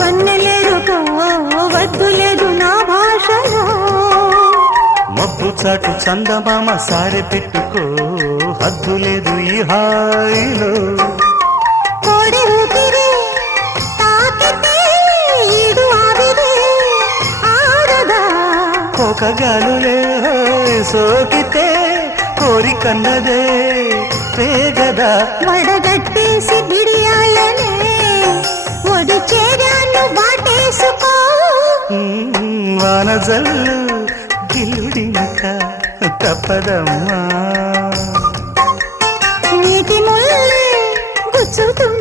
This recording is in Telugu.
వన్నెలేరుకో వద్దు లేదు నా భాషలో మబ్బు చాటు చందమామ సారె పెట్టుకో హద్దు లేదు ఈ హాయిలో కోడి ఊపిరి తాకితే ఈడు ఆవిరి ఆరదా కోకగాలులే సోకితే కోరికన్నదే పేగదా వడగట్టేసి బిడియాలనే ఒడి చేరాను వాటేసుకో వానజల్లు గిల్లుడింక తప్పదమ్మా నీటి ముల్లే గుచ్చుతుంది